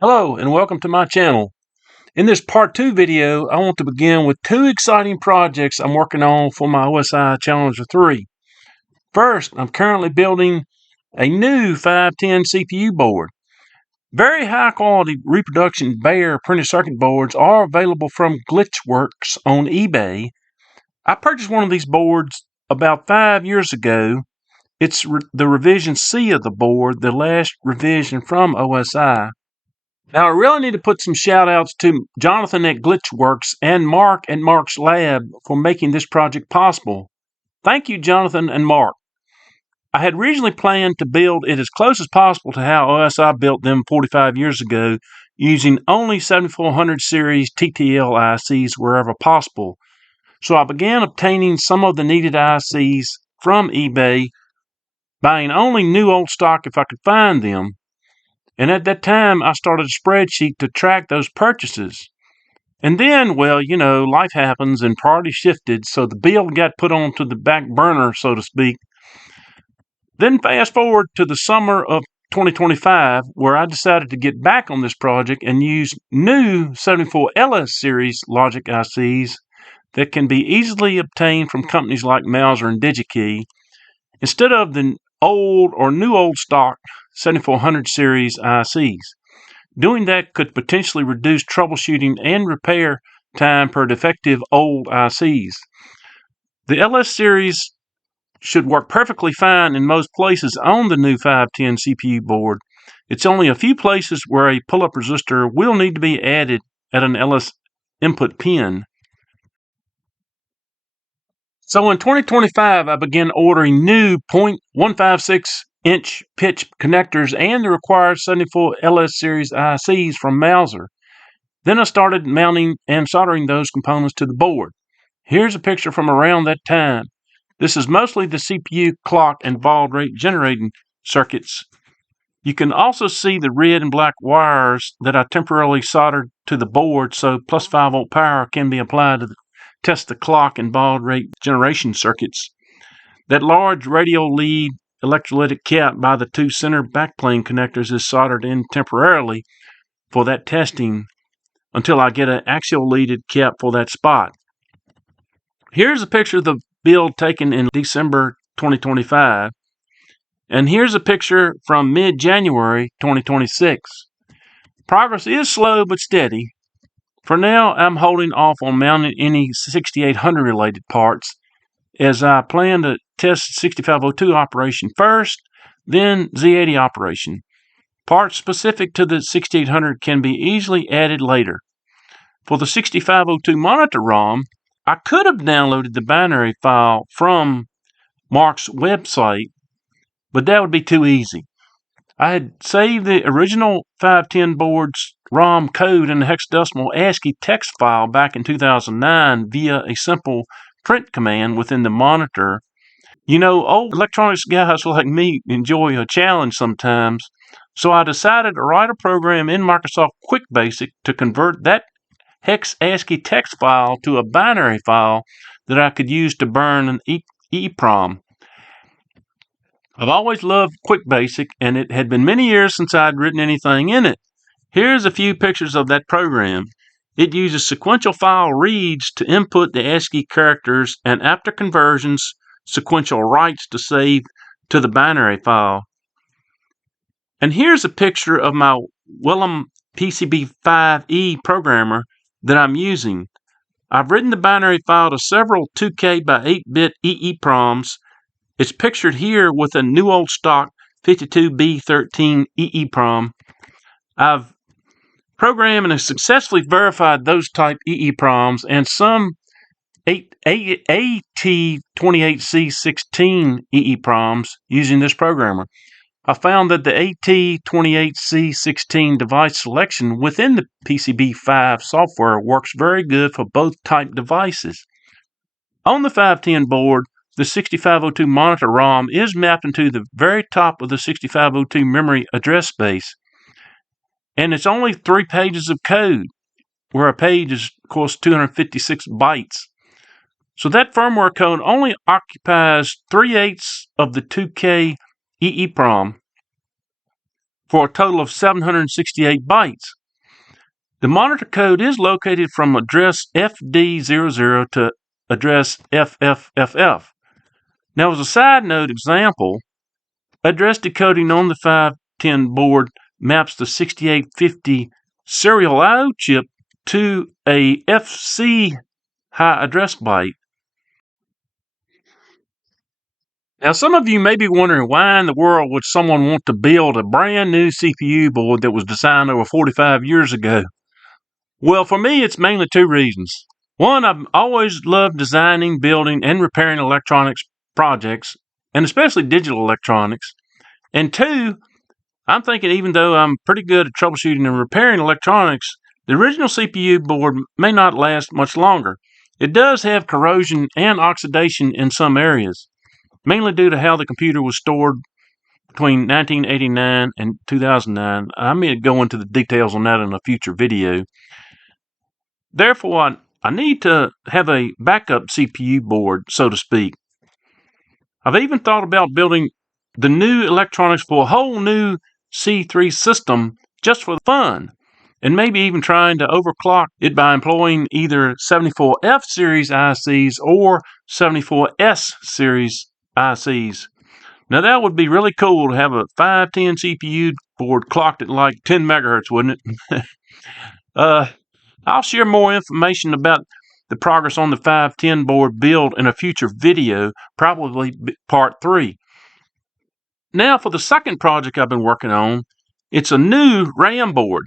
Hello and welcome to my channel. In this part 2 video, I want to begin with two exciting projects I'm working on for my OSI Challenger 3. First, I'm currently building a new 510 CPU board. Very high quality reproduction bare printed circuit boards are available from Glitchworks on eBay. I purchased one of these boards about 5 years ago. It's the revision C of the board, the last revision from OSI. Now, I really need to put some shout outs to Jonathan at Glitchworks and Mark at Mark's Lab for making this project possible. Thank you, Jonathan and Mark. I had originally planned to build it as close as possible to how OSI built them 45 years ago, using only 7400 series TTL ICs wherever possible. So I began obtaining some of the needed ICs from eBay, buying only new old stock if I could find them. And at that time, I started a spreadsheet to track those purchases. And then, life happens and priorities shifted, so the build got put onto the back burner, so to speak. Then fast forward to the summer of 2025, where I decided to get back on this project and use new 74LS series logic ICs that can be easily obtained from companies like Mouser and DigiKey, instead of the old or new old stock 7400 series ICs. Doing that could potentially reduce troubleshooting and repair time per defective old ICs. The LS series should work perfectly fine in most places on the new 510 CPU board. It's only a few places where a pull-up resistor will need to be added at an LS input pin. So in 2025, I began ordering new 0.156-inch pitch connectors and the required 74LS series ICs from Mouser. Then I started mounting and soldering those components to the board. Here's a picture from around that time. This is mostly the CPU clock and baud rate generating circuits. You can also see the red and black wires that I temporarily soldered to the board so plus 5 volt power can be applied to test the clock and baud rate generation circuits. That large radial lead electrolytic cap by the two center backplane connectors is soldered in temporarily for that testing until I get an axial leaded cap for that spot. Here's a picture of the build taken in December 2025, and here's a picture from mid-January 2026. Progress is slow but steady. For now, I'm holding off on mounting any 6800 related parts, as I plan to test 6502 operation first, then Z80 operation. Parts specific to the 6800 can be easily added later. For the 6502 monitor ROM, I could have downloaded the binary file from Mark's website, but that would be too easy. I had saved the original 510 board's ROM code in the hexadecimal ASCII text file back in 2009 via a simple print command within the monitor. Old electronics guys like me enjoy a challenge sometimes, so I decided to write a program in Microsoft QuickBASIC to convert that hex ASCII text file to a binary file that I could use to burn an EEPROM. I've always loved QuickBASIC, and it had been many years since I'd written anything in it. Here's a few pictures of that program. It uses sequential file reads to input the ASCII characters and after conversions, sequential writes to save to the binary file. And here's a picture of my Willem PCB5E programmer that I'm using. I've written the binary file to several 2K by 8-bit EEPROMs. It's pictured here with a new old stock 52B13 EEPROM. I've programmed and successfully verified those type EEPROMs and some AT28C16 EEPROMs using this programmer. I found that the AT28C16 device selection within the PCB5 software works very good for both type devices. On the 510 board, the 6502 monitor ROM is mapped into the very top of the 6502 memory address space. And it's only 3 pages of code, where a page is, of course, 256 bytes. So that firmware code only occupies 3/8 of the 2K EEPROM. for a total of 768 bytes. The monitor code is located from address FD00 to address FFFF. Now, as a side note example, address decoding on the 510 board maps the 6850 serial I/O chip to a FC high address byte. Now, some of you may be wondering why in the world would someone want to build a brand new CPU board that was designed over 45 years ago? Well, for me, it's mainly two reasons. One, I've always loved designing, building, and repairing electronics projects, and especially digital electronics. And two, I'm thinking even though I'm pretty good at troubleshooting and repairing electronics, the original CPU board may not last much longer. It does have corrosion and oxidation in some areas, mainly due to how the computer was stored between 1989 and 2009. I may go into the details on that in a future video. Therefore, I need to have a backup CPU board, so to speak. I've even thought about building the new electronics for a whole new C3 system just for fun, and maybe even trying to overclock it by employing either 74F series ICs or 74S series ICs. Now that would be really cool to have a 510 CPU board clocked at like 10 megahertz, wouldn't it? I'll share more information about the progress on the 510 board build in a future video, probably part 3. Now for the second project I've been working on, it's a new RAM board.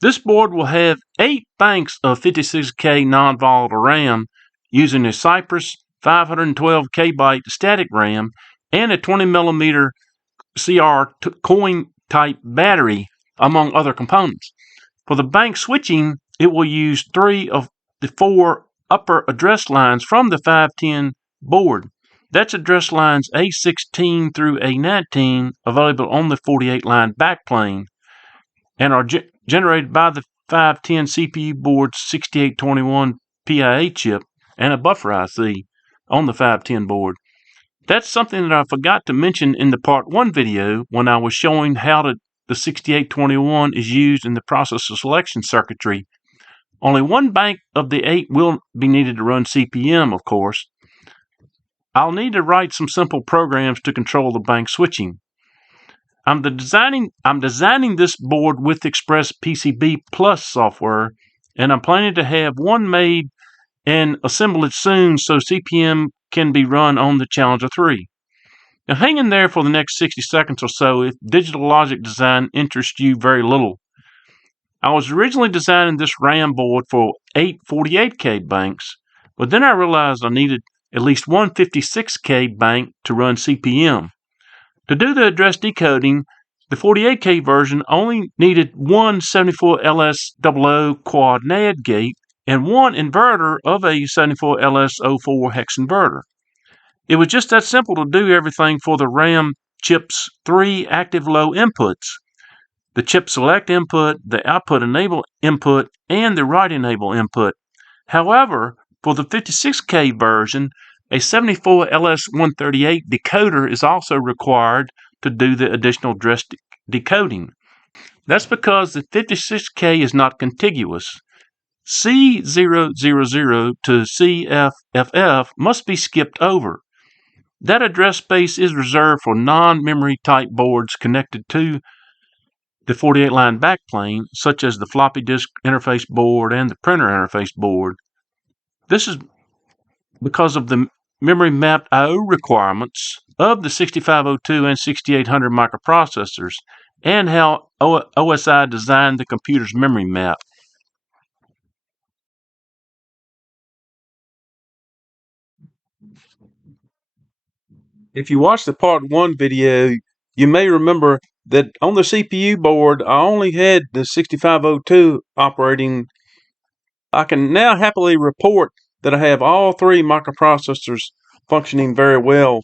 This board will have 8 banks of 56K non-volatile RAM using a Cypress 512 KB static RAM and a 20mm CR coin type battery, among other components. For the bank switching, it will use 3 of the 4 upper address lines from the 510 board. That's address lines A16 through A19 available on the 48-line backplane and are generated by the 510 CPU board's 6821 PIA chip and a buffer IC on the 510 board. That's something that I forgot to mention in the part 1 video when I was showing how the 6821 is used in the processor selection circuitry. Only one bank of the 8 will be needed to run CP/M, of course. I'll need to write some simple programs to control the bank switching. I'm designing this board with Express PCB Plus software, and I'm planning to have one made and assemble it soon so CP/M can be run on the Challenger 3. Now hang in there for the next 60 seconds or so if digital logic design interests you very little. I was originally designing this RAM board for 8 48K banks, but then I realized I needed at least one 56K bank to run CP/M. To do the address decoding, the 48K version only needed one 74LS00 quad NAND gate and one inverter of a 74LS04 hex inverter. It was just that simple to do everything for the RAM chip's 3 active low inputs: the chip select input, the output enable input, and the write enable input. However, for the 56K version, a 74LS138 decoder is also required to do the additional address decoding. That's because the 56K is not contiguous. C000 to CFFF must be skipped over. That address space is reserved for non-memory type boards connected to the 48-line backplane, such as the floppy disk interface board and the printer interface board. This is because of the memory mapped I/O requirements of the 6502 and 6800 microprocessors and how OSI designed the computer's memory map. If you watched the part 1 video, you may remember that on the CPU board, I only had the 6502 operating. I can now happily report that I have all 3 microprocessors functioning very well.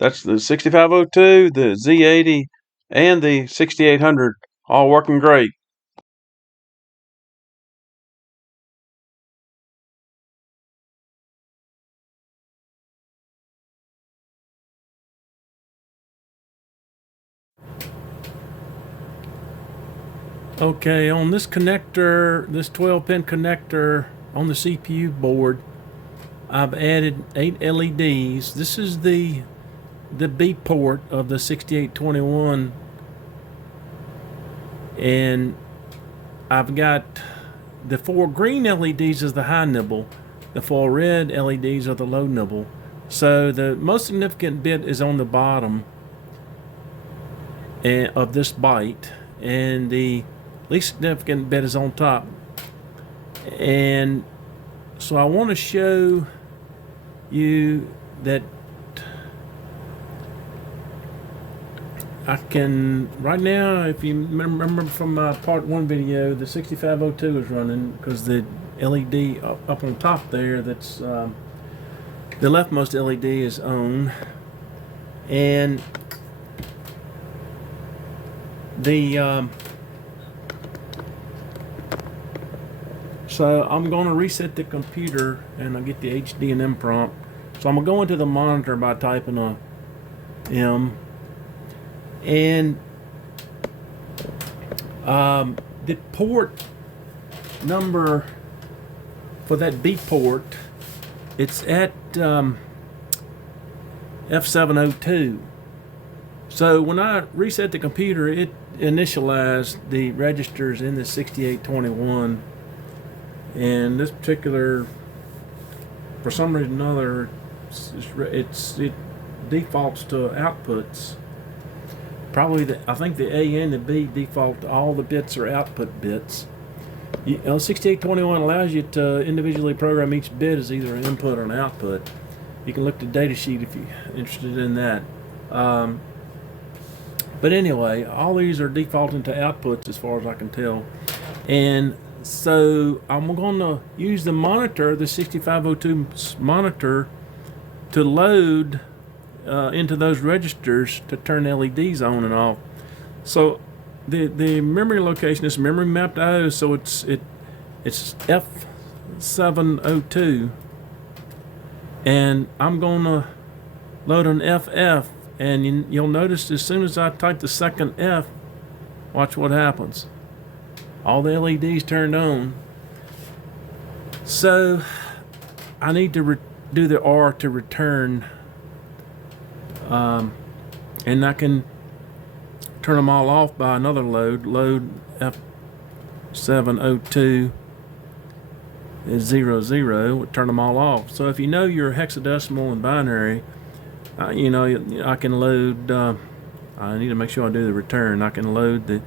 That's the 6502, the Z80, and the 6800, all working great. Okay, on this connector, this 12-pin connector on the CPU board, I've added 8 LEDs. This is the B port of the 6821, and I've got the 4 green LEDs as the high nibble, the 4 red LEDs are the low nibble. So the most significant bit is on the bottom of this byte, and the least significant bit is on top. And so I want to show you that I can, right now, if you remember from my part 1 video, the 6502 is running because the LED up on top there, that's the leftmost LED is on, and the so I'm going to reset the computer and I'll get the HD and M prompt. So I'm going to go into the monitor by typing a M, and the port number for that B port, it's at F702. So when I reset the computer, it initialized the registers in the 6821, and this particular, for some reason or another, it defaults to outputs. Probably I think the A and the B default to all the bits are output bits. 6821 allows you to individually program each bit as either an input or an output. You can look at the data sheet if you're interested in that. But anyway, all these are defaulting to outputs as far as I can tell. And so I'm going to use the monitor, the 6502 monitor, to load into those registers to turn LEDs on and off. So the memory location is memory mapped IO, so it's F702, and I'm gonna load an FF, and you'll notice as soon as I type the second F, watch what happens. All the LEDs turned on. So I need to do the R to return, and I can turn them all off by another load F702 is 00, turn them all off. So if you know your hexadecimal and binary, you know, I can load, I need to make sure I do the return. I can load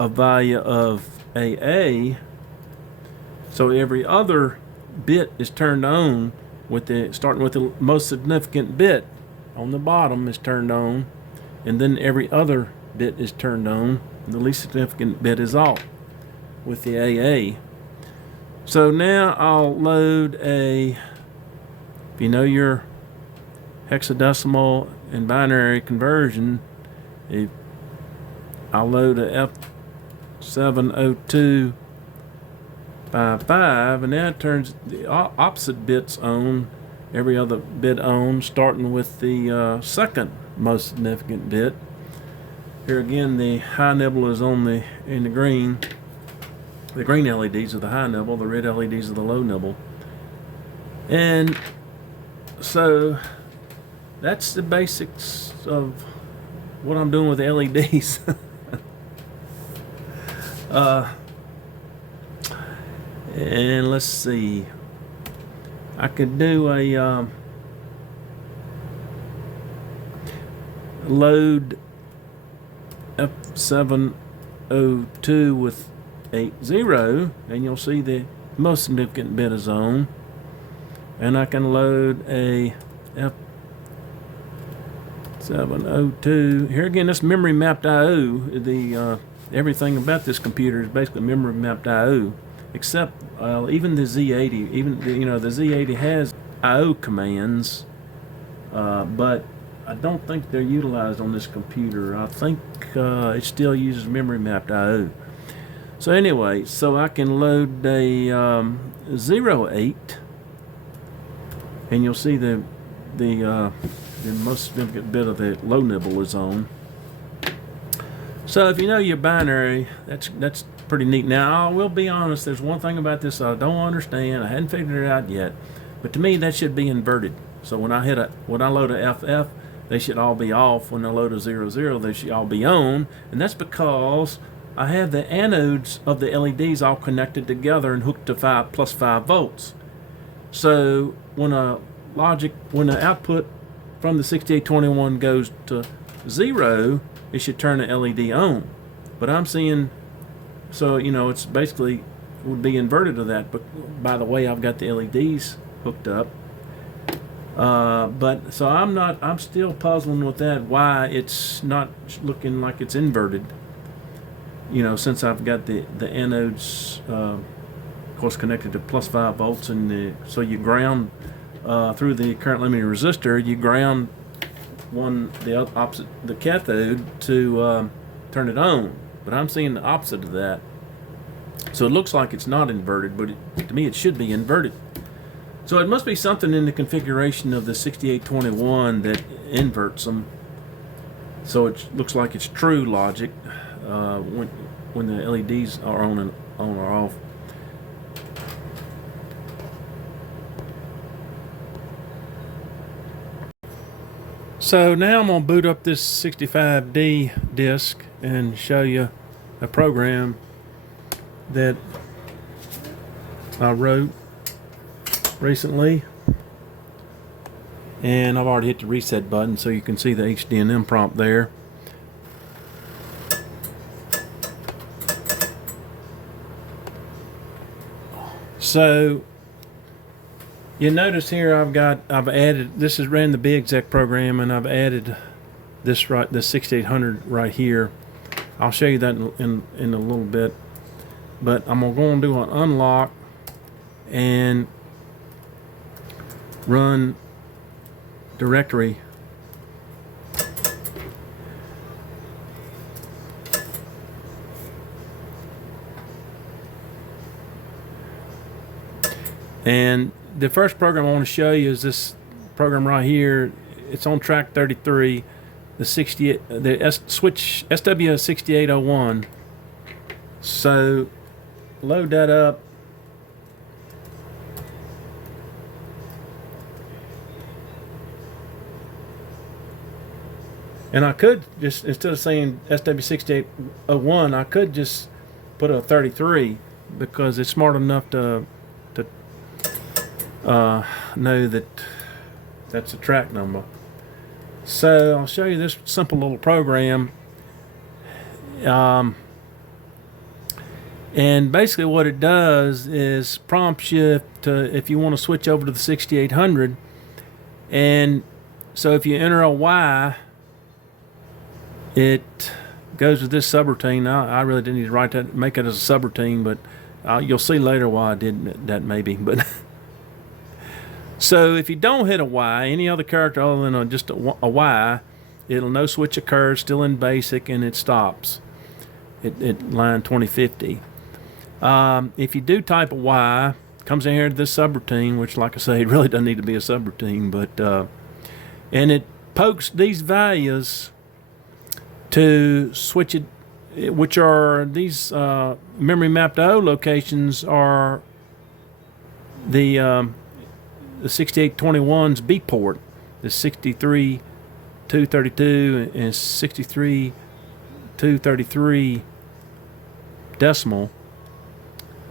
a value of AA, so every other bit is turned on with starting with the most significant bit on the bottom is turned on, and then every other bit is turned on, and the least significant bit is off with the AA. So now I'll load if you know your hexadecimal and binary conversion, I'll load a F702 by 5, and now it turns the opposite bits on, every other bit on, starting with the second most significant bit. Here again, the high nibble is in the green. The green LEDs are the high nibble, the red LEDs are the low nibble. And so that's the basics of what I'm doing with the LEDs. And let's see, I could do a load F702 with 80, and you'll see the most significant bit is on. And I can load a F702. Here again, this memory mapped IO. Everything about this computer is basically memory mapped IO, except even the Z80. Even the Z80 has IO commands, but I don't think they're utilized on this computer. I think it still uses memory mapped IO. So anyway, so I can load a 08, and you'll see the most significant bit of the low nibble is on. So if you know your binary, that's pretty neat. Now, I will be honest, there's one thing about this I don't understand. I hadn't figured it out yet. But to me, that should be inverted. So when I load a FF, they should all be off. When I load a 00, they should all be on. And that's because I have the anodes of the LEDs all connected together and hooked to plus 5 volts. So when the output from the 6821 goes to 0, it should turn the LED on. But I'm seeing, so it's basically would be inverted to that. But by the way, I've got the LEDs hooked up. But so I'm still puzzling with that, why it's not looking like it's inverted. Since I've got the anodes, of course, connected to plus 5 volts, and so you ground through the current limiting resistor, you ground the cathode to turn it on. But I'm seeing the opposite of that. So it looks like it's not inverted, but to me it should be inverted. So it must be something in the configuration of the 6821 that inverts them. So it looks like it's true logic when the LEDs are on or off. So now I'm going to boot up this 65D disk and show you a program that I wrote recently. And I've already hit the reset button so you can see the HDNM prompt there. So you notice here I've added, this is ran the BExec program, and I've added this 6800 right here. I'll show you that in a little bit, but I'm going to go and do an unlock and run directory. And the first program I want to show you is this program right here. It's on track 33, the switch SW6801. So load that up. And I could just, instead of saying SW6801, I could just put a 33 because it's smart enough to know that that's a track number. So I'll show you this simple little program. And basically what it does is prompts you to, if you want to switch over to the 6800. And so if you enter a Y, it goes to this subroutine. I really didn't need to write that, make it as a subroutine, but you'll see later why I did that maybe. But so if you don't hit a Y, any other character other than just a Y, it'll no switch occurs, still in BASIC, and it stops at line 2050. If you do type a Y, it comes in here to this subroutine, which, like I say, it really doesn't need to be a subroutine, but and it pokes these values to switch it, which are these memory mapped O locations are the 6821's B port, the 63.232 and 63.233 decimal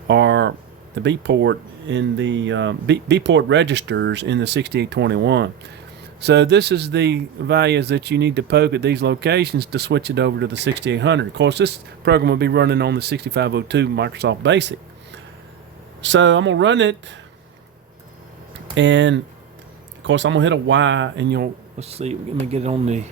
are the B port in the B port registers in the 6821. So this is the values that you need to poke at these locations to switch it over to the 6800. Of course, this program will be running on the 6502 Microsoft BASIC. So I'm going to run it, and of course I'm going to hit a Y, and let's see, let me get it on the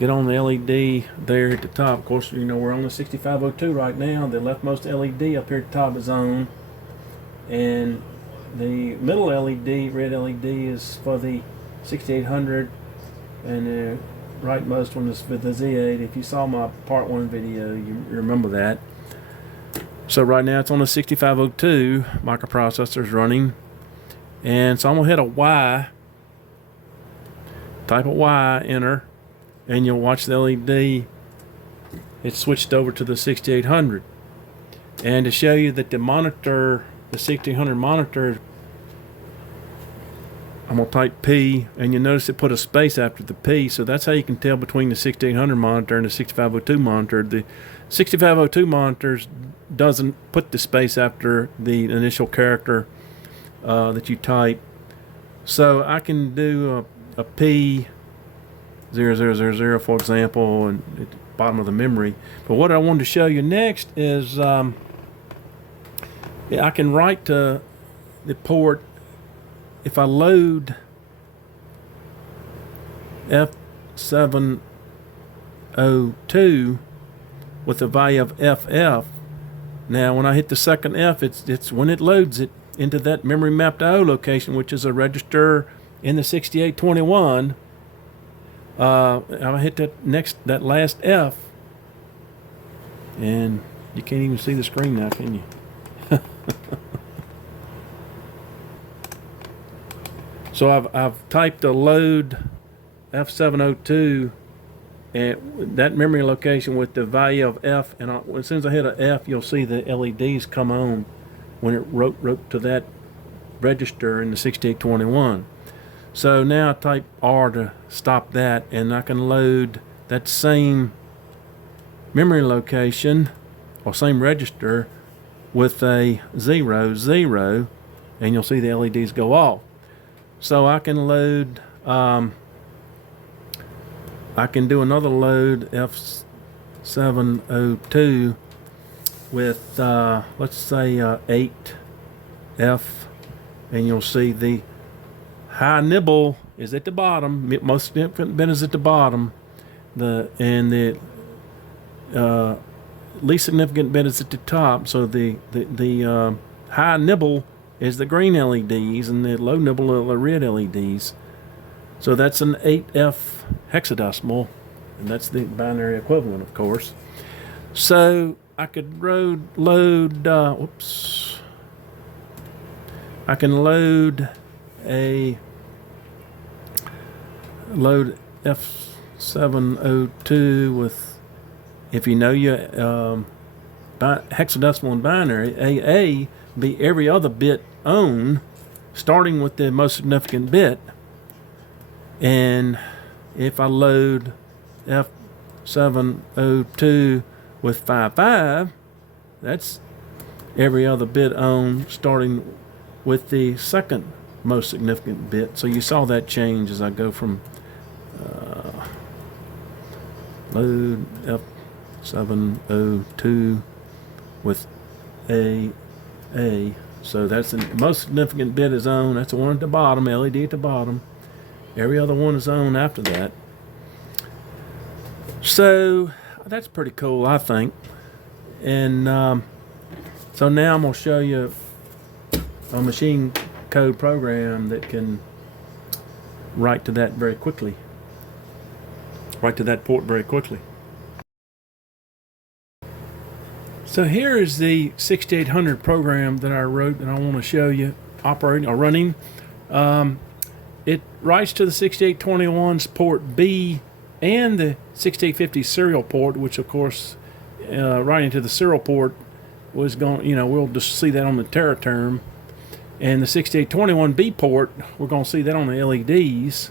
LED there at the top. Of course, we're on the 6502 right now. The leftmost LED up here at the top is on. And the middle LED, red LED, is for the 6800, and the rightmost one is for the Z80. If you saw my part 1 video, you remember that. So right now it's on the 6502 microprocessors running, and so I'm going to hit a Y type of Y, enter, and you'll watch the LED. It's switched over to the 6800. And to show you that the monitor, the 6800 monitor, I'm going to type P, and you'll notice it put a space after the P, so that's how you can tell between the 6800 monitor and the 6502 monitor. The 6502 monitors doesn't put the space after the initial character that you type. So I can do a P 0000, for example, and at the bottom of the memory. But what I wanted to show you next is I can write to the port. If I load F702 with the value of FF, now when I hit the second F, it's when it loads it into that memory mapped IO location, which is a register in the 6821. I hit that last F, and you can't even see the screen now, can you? So I've typed a load F702 and that memory location with the value of F, and as soon as I hit a F, you'll see the LEDs come on when it wrote to that register in the 6821. So now I type R to stop that, and I can load that same memory location or same register with a 00, and you'll see the LEDs go off. So I can load, I can do another load F702 with, let's say 8F, and you'll see the high nibble is at the bottom, most significant bit is at the bottom, and the least significant bit is at the top. So the high nibble is the green LEDs, and the low nibble are the red LEDs. So that's an 8F hexadecimal, and that's the binary equivalent, of course. So I could load I can load F702 with, if you know your hexadecimal and binary, AA be every other bit on, starting with the most significant bit. And if I load F702 with 55, that's every other bit on, starting with the second most significant bit. So you saw that change as I go from load F702 with AA. So that's the most significant bit is on. That's the one at the bottom, LED at the bottom. Every other one is on after that. So that's pretty cool, I think. And so now I'm going to show you a machine code program that can write to that very quickly. Write to that port very quickly. So here is the 6800 program that I wrote, and I want to show you operating or running. It writes to the 6821's port B and the 6850 serial port, which of course, writing to the serial port was going, we'll just see that on the Terra term. And the 6821B port, we're going to see that on the LEDs.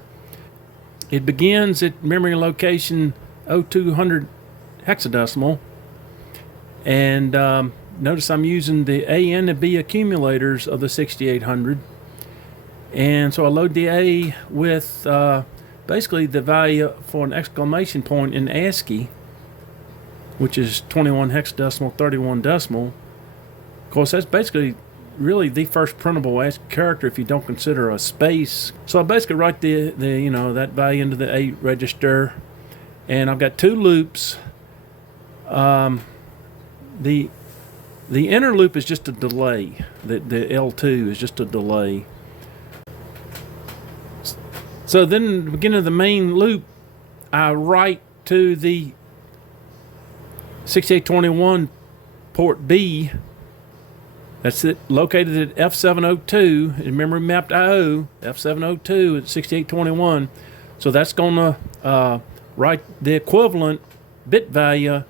It begins at memory location 0200 hexadecimal. And notice I'm using the A and the B accumulators of the 6800. And so I load the A with basically the value for an exclamation point in ASCII, which is 21 hexadecimal, 31 decimal. Of course, that's basically really the first printable ASCII character if you don't consider a space. So I basically write the that value into the A register, and I've got two loops. The inner loop is just a delay. The L2 is just a delay. So then at the beginning of the main loop, I write to the 6821 port B. That's it, located at F702 in memory mapped IO, F702 at 6821. So that's going to write the equivalent bit value,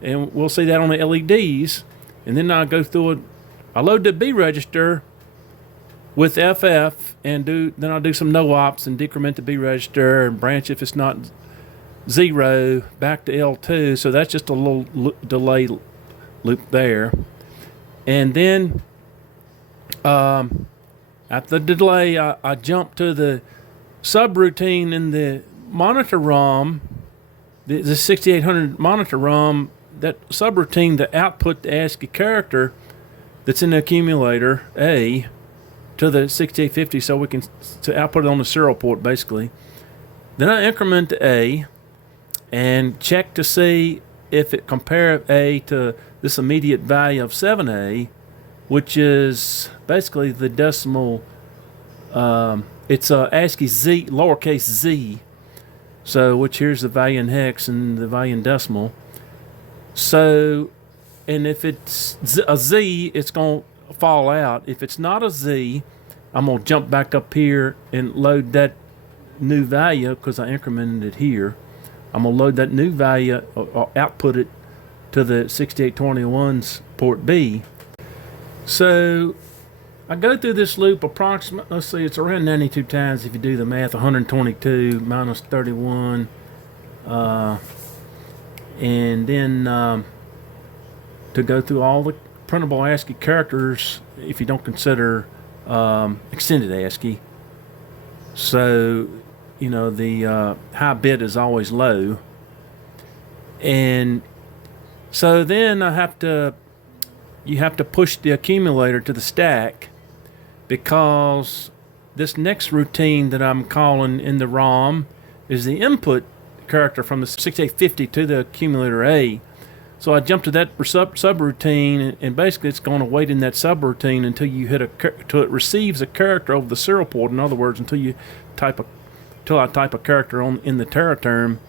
and we'll see that on the LEDs. And then I go through it. I load the B register with FF, and then I'll do some no ops and decrement the B register and branch if it's not 0 back to L2. So that's just a little delay loop there. And then after the delay, I jump to the subroutine in the monitor ROM, the 6800 monitor ROM. That subroutine to output the ASCII character that's in the accumulator A to the 6850, so we can to output it on the serial port basically. Then I increment to A and check to see if it compare A to this immediate value of 7A, which is basically the decimal. It's a ASCII Z, lowercase z. So which here's the value in hex and the value in decimal. So, and if it's a Z, it's going to fall out. If it's not a Z, I'm going to jump back up here and load that new value because I incremented it here. I'm going to load that new value or output it to the 6821's port B. So, I go through this loop approximately, let's see, it's around 92 times if you do the math, 122 minus 31. And then to go through all the printable ASCII characters if you don't consider extended ASCII. So, you know, the high bit is always low. And so then you have to push the accumulator to the stack, because this next routine that I'm calling in the ROM is the input character from the 6850 to the accumulator A. So I jump to that subroutine, and basically it's going to wait in that subroutine until you till it receives a character over the serial port. In other words, until I type a character in the tera term,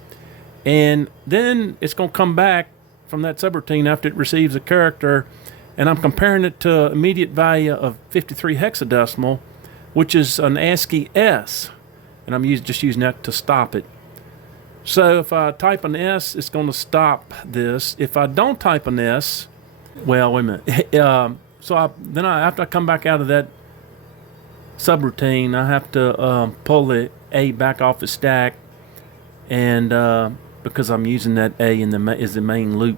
and then it's going to come back from that subroutine after it receives a character, and I'm comparing it to immediate value of 53 hexadecimal, which is an ASCII S, and I'm just using that to stop it. So if I type an S, it's going to stop this. If I don't type an S, well, wait a minute. After I come back out of that subroutine, I have to pull the A back off the stack, and because I'm using that A as the main loop.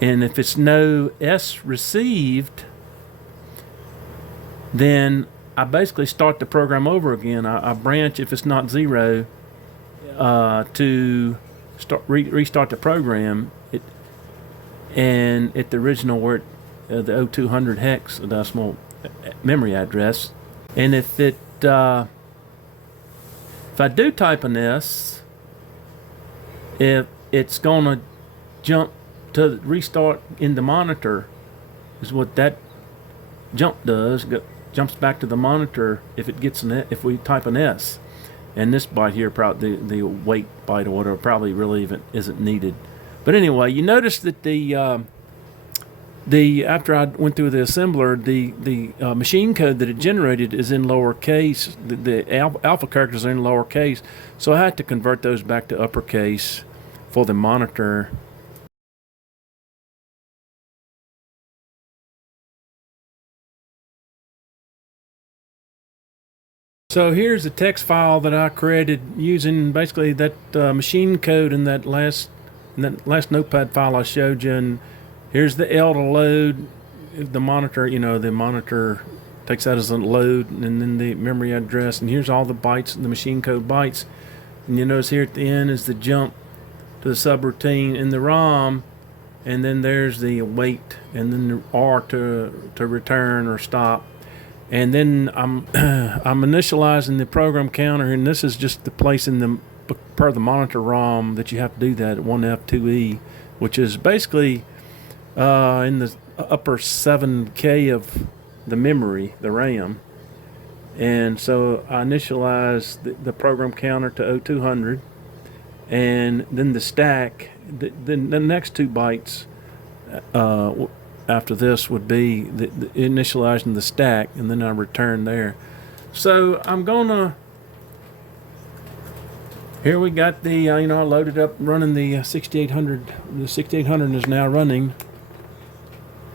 And if it's no S received, then I basically start the program over again. I branch if it's not 0 to restart the program. And at the original where the 0200 hexadecimal memory address. And if I do type an S, if it's gonna jump to restart in the monitor, is what that jump does. Jumps back to the monitor if it gets if we type an S. And this byte here, probably the wait byte or whatever, probably really even isn't needed. But anyway, you notice that after I went through the assembler, the machine code that it generated is in lowercase. The alpha characters are in lowercase, so I had to convert those back to uppercase for the monitor. So here's the text file that I created using basically that machine code in that last notepad file I showed you. And here's the L to load the monitor. You know, the monitor takes that as a load, and then the memory address. And here's all the bytes, the machine code bytes. And you notice here at the end is the jump to the subroutine in the ROM, and then there's the wait, and then the R to return or stop. And then I'm initializing the program counter, and this is just the place in the per the monitor ROM that you have to do that at 1F2E, which is basically in the upper 7K of the memory, the RAM. And so I initialize the program counter to 0200, and then the stack. The next 2 bytes after this would be the initializing the stack, and then I return there. So I'm gonna, Here we got the, I loaded up running the 6800. The 6800 is now running.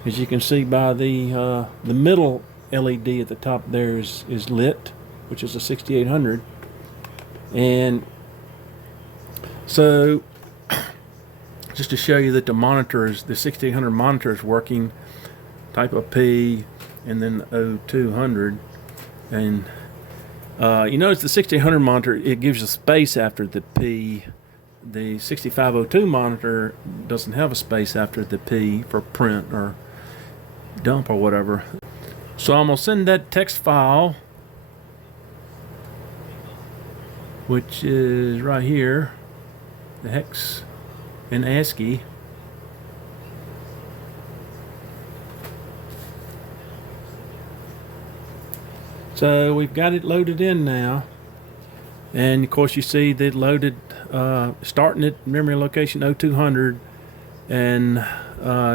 As you can see by the middle LED at the top there is lit, which is a 6800. And so, just to show you that the 6800 monitor is working, type of P, and then 0200. And you notice the 6800 monitor, it gives you space after the P. The 6502 monitor doesn't have a space after the P for print or dump or whatever. So I'm going to send that text file, which is right here, the hex in ASCII. So we've got it loaded in now, and of course you see that loaded, starting at memory location 0200, and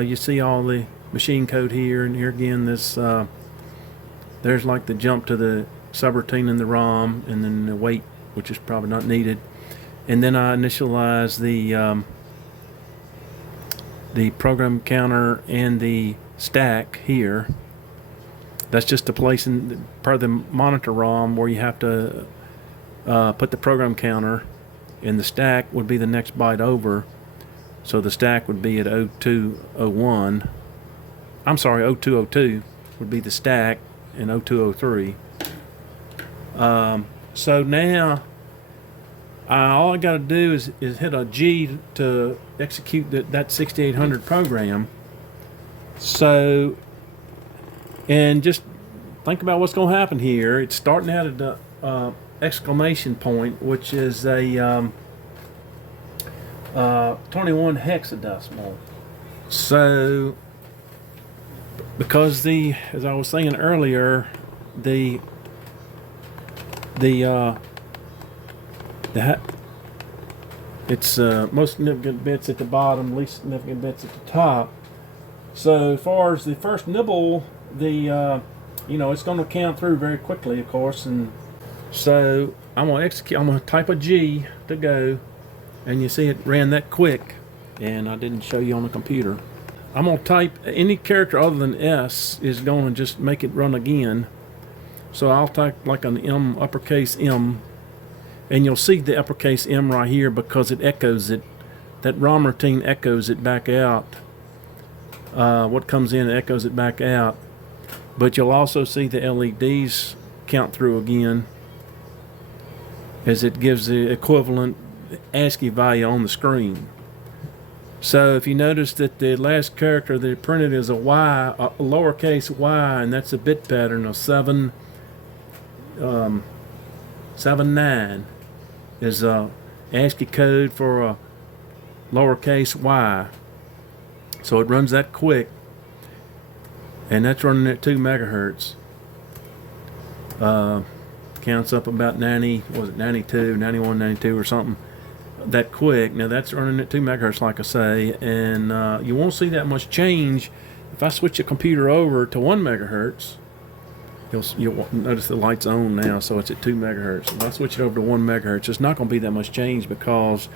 you see all the machine code here, and here again this there's like the jump to the subroutine in the ROM, and then the wait, which is probably not needed, and then I initialize the program counter and the stack here. That's just a place in part of the monitor ROM where you have to put the program counter, and the stack would be the next byte over. So the stack would be at 0201. I'm sorry, 0202 would be the stack, and 0203. So now all I got to do is hit a G to execute that 6800 program. So, and just think about what's going to happen here. It's starting out at the exclamation point, which is a 21 hexadecimal. So, because as I was saying earlier, it's most significant bits at the bottom, least significant bits at the top. So as far as the first nibble, it's going to count through very quickly, of course, and so I'm going to type a G to go, and you see it ran that quick, and I didn't show you on the computer. I'm going to type any character other than S is going to just make it run again. So I'll type like an M, uppercase M, and you'll see the uppercase M right here because it echoes it. That ROM routine echoes it back out. What comes in echoes it back out. But you'll also see the LEDs count through again as it gives the equivalent ASCII value on the screen. So if you notice that the last character that it printed is a Y, a lowercase y, and that's a bit pattern of 79 is a ASCII code for a lowercase y. So it runs that quick, and that's running at 2 megahertz. Counts up about 90, was it 92, 91, 92 or something, that quick. Now that's running at 2 megahertz, like I say, and you won't see that much change. If I switch the computer over to 1 megahertz, you'll notice the light's on now, so it's at 2 megahertz. If I switch it over to 1 megahertz, it's not going to be that much change because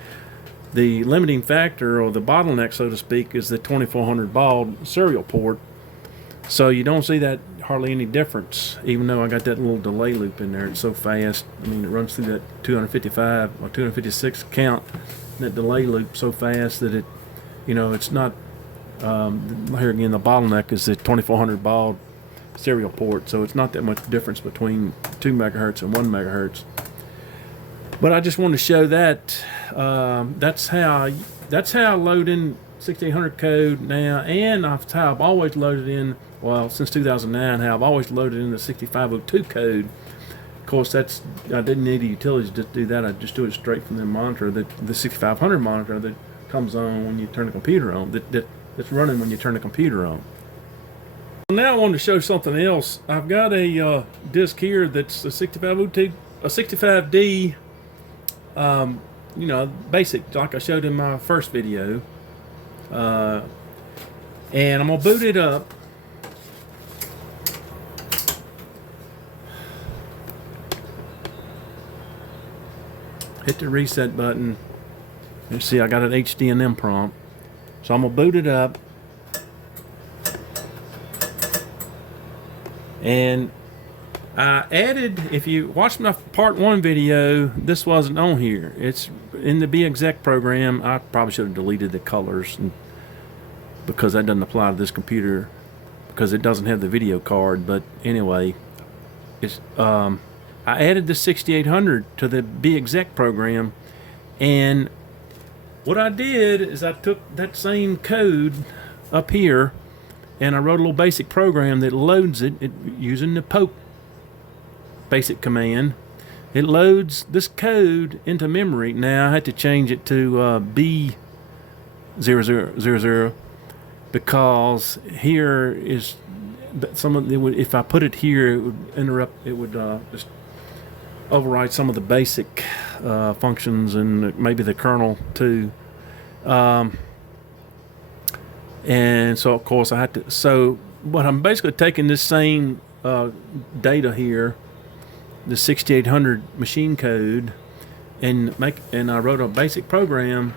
the limiting factor, or the bottleneck, so to speak, is the 2400 baud serial port. So you don't see that hardly any difference, even though I got that little delay loop in there. It's so fast. I mean, it runs through that 255 or 256 count, that delay loop so fast that it, it's not, here again, the bottleneck is the 2400 baud serial port, so it's not that much difference between 2 megahertz and 1 megahertz. But I just wanted to show that that's how I load in 6800 code now, and that's how I've always loaded in, well, since 2009, how I've always loaded in the 6502 code. Of course, I didn't need the utilities to do that. I just do it straight from the monitor, the 6500 monitor that comes on when you turn the computer on, that's running when you turn the computer on. Now I wanted to show something else. I've got a disc here that's a 6502, a 65D, basic, like I showed in my first video. And I'm gonna boot it up. hit the reset button. You see I got an HD and EPROM. So I'm gonna boot it up. And I added, if you watched my part 1 video, this wasn't on here. It's in the BExec program. I probably should have deleted the colors because that doesn't apply to this computer because it doesn't have the video card. But anyway, it's I added the 6800 to the BExec program, and what I did is I took that same code up here and I wrote a little basic program that loads it using the poke basic command. It loads this code into memory. Now I had to change it to B0000 because here is some of it would, if I put it here, it would interrupt. It would just override some of the basic functions and maybe the kernel too. And so of course I had to. So what I'm basically taking this same data here, the 6800 machine code, and I wrote a basic program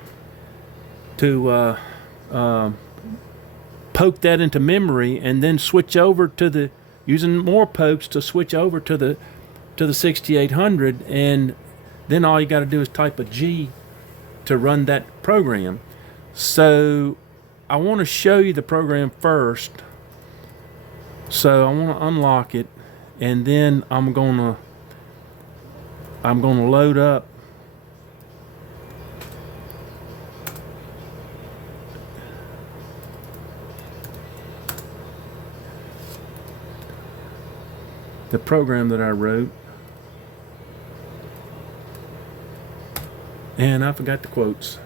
to poke that into memory, and then switch over to the using more pokes to switch over to the 6800, and then all you got to do is type a G to run that program. So I want to show you the program first. So I want to unlock it, and then I'm gonna load up the program that I wrote. And I forgot the quotes.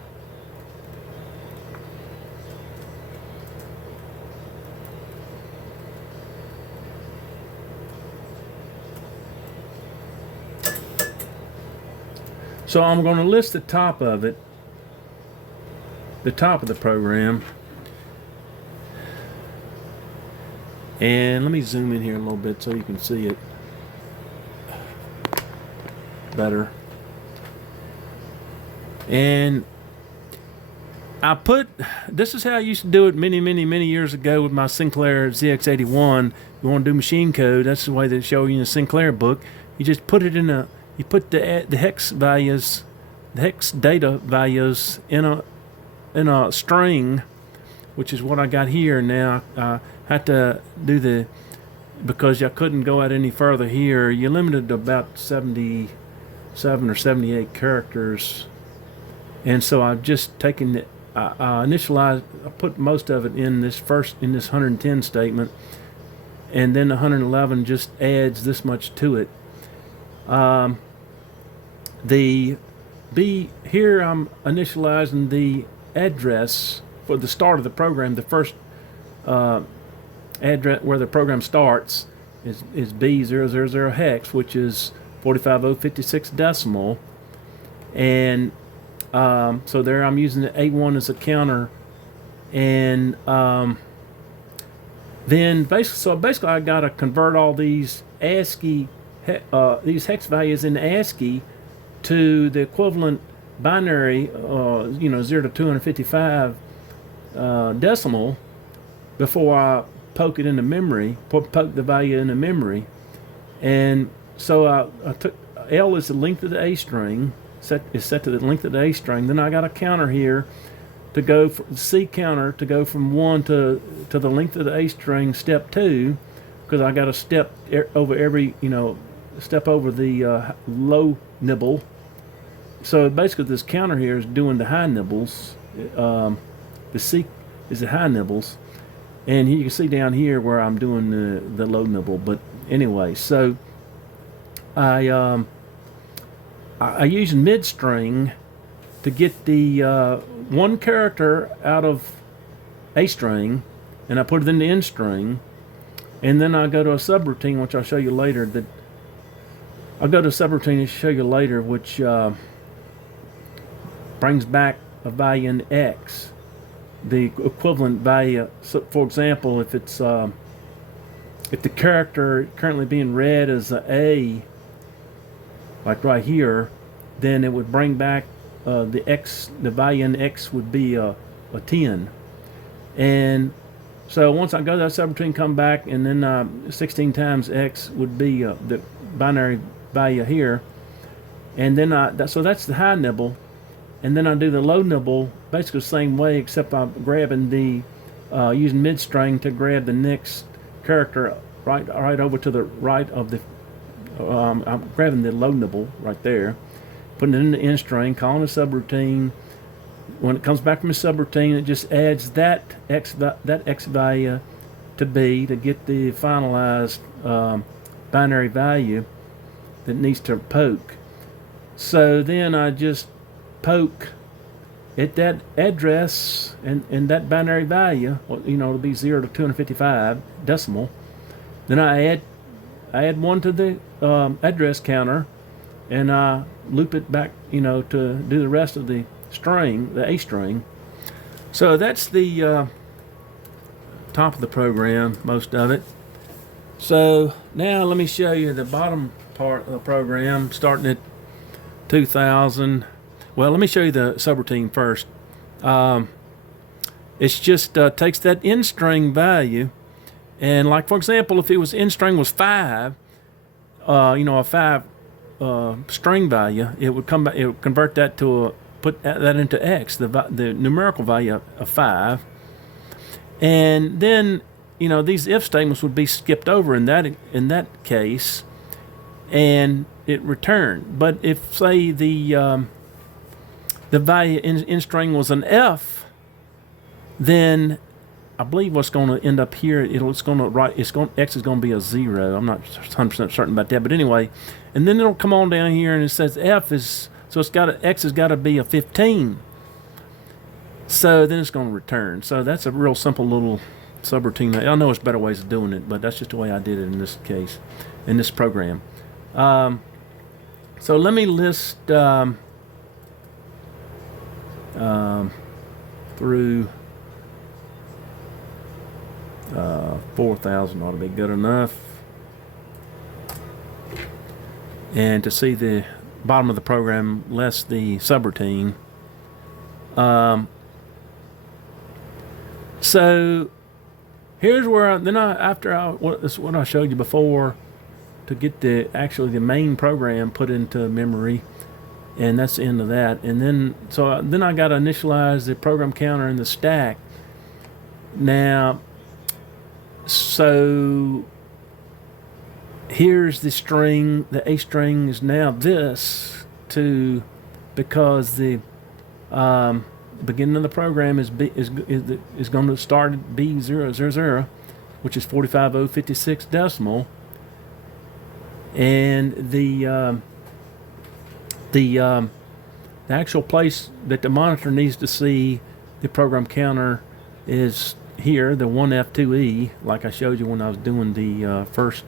So I'm going to list the top of it, the top of the program. And let me zoom in here a little bit so you can see it better. And I put, this is how I used to do it many years ago with my Sinclair ZX81. You want to do machine code, that's the way they show you in the Sinclair book. You just put it in you put the hex values, the hex data values in a string, which is what I got here. Now I had to do because I couldn't go out any further here. You're limited to about 77 or 78 characters. And so I've just taken I initialized, I put most of it in this 110 statement, and then the 111 just adds this much to it. Here I'm initializing the address for the start of the program. The first address where the program starts is B000 hex, which is 45056 decimal, and so there I'm using the A1 as a counter, and then basically I got to convert all these ASCII these hex values in ASCII to the equivalent binary, 0 to 255 decimal before I poke it into memory, poke the value into memory. And so I took L is the length of the A string, is set to the length of the A string. Then I got a counter here to go for C counter to go from 1 to the length of the A string, step 2, because I got to step over every, step over the low nibble. So basically this counter here is doing the high nibbles. The C is the high nibbles, and you can see down here where I'm doing the low nibble. But anyway, so I use mid string to get the one character out of A string, and I put it in the end string, and then I go to a subroutine, which I'll show you later. Which brings back a value in X, the equivalent value. So for example, if it's if the character currently being read as a, like right here, then it would bring back the value in X would be a 10. And so once I go to that subroutine, come back, and then 16 times X would be the binary value here. And then so that's the high nibble. And then I do the low nibble basically the same way, except I'm grabbing using mid string to grab the next character right over to the right of the. I'm grabbing the low nibble right there, putting it in the end string, calling a subroutine. When it comes back from a subroutine, it just adds that X value to B to get the finalized binary value that needs to poke. So then I just poke at that address and that binary value. It'll be 0 to 255 decimal. Then I add 1 to the address counter, and I loop it back, to do the rest of the string, the A string. So that's the top of the program, most of it. So now let me show you the bottom part of the program, starting at 2000. Well, let me show you the subroutine first. It's just takes that end string value, and like for example, if it was end string was 5, a 5 string value, it would come back. It would convert that to put that into X, the numerical value of 5, and then these if statements would be skipped over in that case, and it returned. But if say the value in string was an F, then I believe what's going to end up here, X is going to be a 0. I'm not 100% certain about that, but anyway, and then it'll come on down here and it says F is, so X has got to be a 15. So then it's going to return. So that's a real simple little subroutine. I know there's better ways of doing it, but that's just the way I did it in this case, in this program. So let me list through 4,000 ought to be good enough. And to see the bottom of the program, less the subroutine. So here's where what I showed you before, to get the main program put into memory, and that's the end of that. And then I got to initialize the program counter in the stack. Now, so here's the string. The A string is now this because the beginning of the program is going to start at B000, which is 45056 decimal, and the actual place that the monitor needs to see the program counter is here, the 1F2E, like I showed you when I was doing the first,